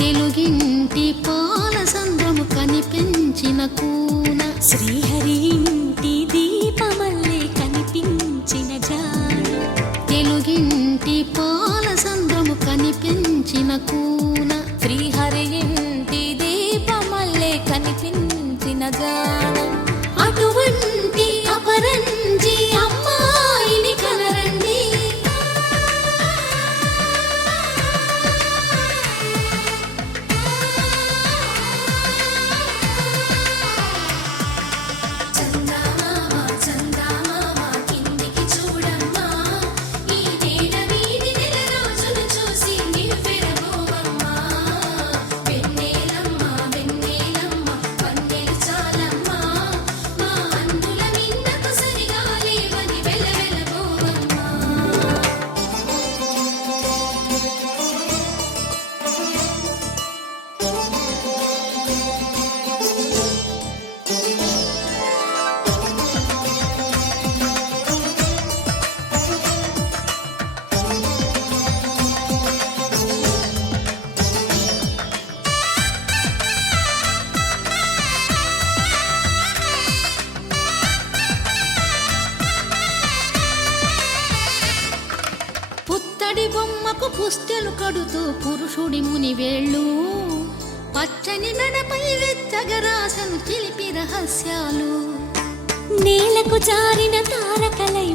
తెలుగింటి పాల సంద్రము కనిపించిన కూన శ్రీహరి ఇంటి దీపమల్లే కనిపించిన జాడ తెలుగింటి పాల సంద్రము కనిపించిన కూన శ్రీహరి ఇంటి దీపమల్లే కనిపించిన జాడ అటువంటి అపరంజి అమ్మాయిని కనరండి పుత్తడి బొమ్మకు పుస్తెలు కడుతూ పురుషుడి ముని వేళ్ళు పచ్చని మెడపై వెచ్చగరాసను చిలిపి రహస్యాలు నేలకు జారిన తారకలై